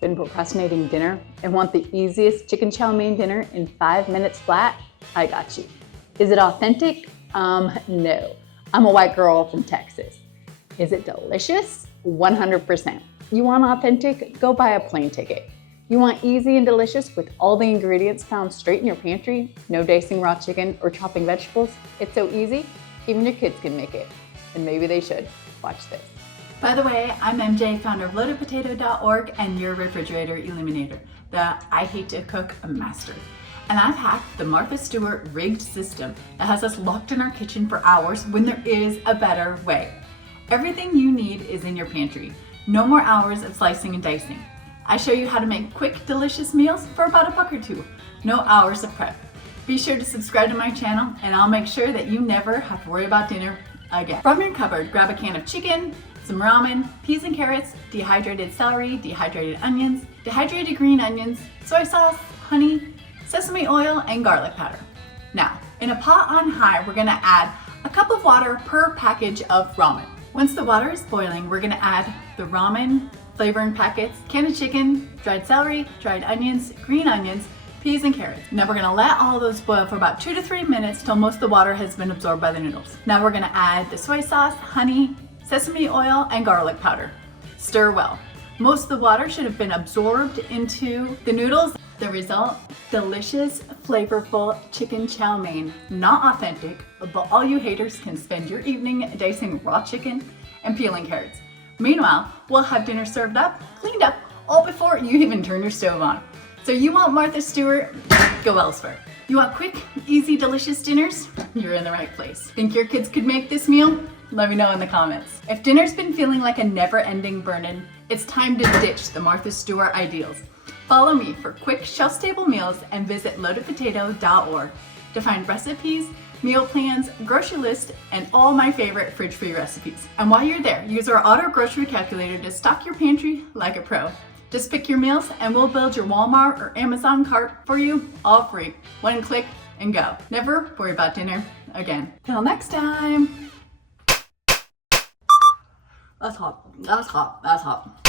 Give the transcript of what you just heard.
Been procrastinating dinner and want the easiest chicken chow mein dinner in 5 minutes flat? I got you. Is it authentic? No. I'm a white girl from Texas. Is it delicious? 100%. You want authentic? Go buy a plane ticket. You want easy and delicious with all the ingredients found straight in your pantry? No dicing raw chicken or chopping vegetables? It's so easy, even your kids can make it. And maybe they should. Watch this. By the way, I'm MJ, founder of loadedpotato.org and your refrigerator eliminator, the I hate to cook master. And I've hacked the Martha Stewart rigged system that has us locked in our kitchen for hours when there is a better way. Everything you need is in your pantry. No more hours of slicing and dicing. I show you how to make quick, delicious meals for about $1 or $2. No hours of prep. Be sure to subscribe to my channel and I'll make sure that you never have to worry about dinner again. From your cupboard, grab a can of chicken, some ramen, peas and carrots, dehydrated celery, dehydrated onions, dehydrated green onions, soy sauce, honey, sesame oil, and garlic powder. Now, in a pot on high, we're gonna add a cup of water per package of ramen. Once the water is boiling, we're gonna add the ramen flavoring packets, can of chicken, dried celery, dried onions, green onions, peas and carrots. Now we're gonna let all those boil for about 2 to 3 minutes till most of the water has been absorbed by the noodles. Now we're gonna add the soy sauce, honey, sesame oil, and garlic powder. Stir well. Most of the water should have been absorbed into the noodles. The result, delicious, flavorful chicken chow mein. Not authentic, but all you haters can spend your evening dicing raw chicken and peeling carrots. Meanwhile, we'll have dinner served up, cleaned up, all before you even turn your stove on. So you want Martha Stewart? Go elsewhere. You want quick, easy, delicious dinners? You're in the right place. Think your kids could make this meal? Let me know in the comments. If dinner's been feeling like a never-ending burden, it's time to ditch the Martha Stewart ideals. Follow me for quick, shelf-stable meals and visit loadedpotato.org to find recipes, meal plans, grocery list, and all my favorite fridge-free recipes. And while you're there, use our auto grocery calculator to stock your pantry like a pro. Just pick your meals and we'll build your Walmart or Amazon cart for you, all free. One click and go. Never worry about dinner again. Till next time. That's hot. That's hot. That's hot.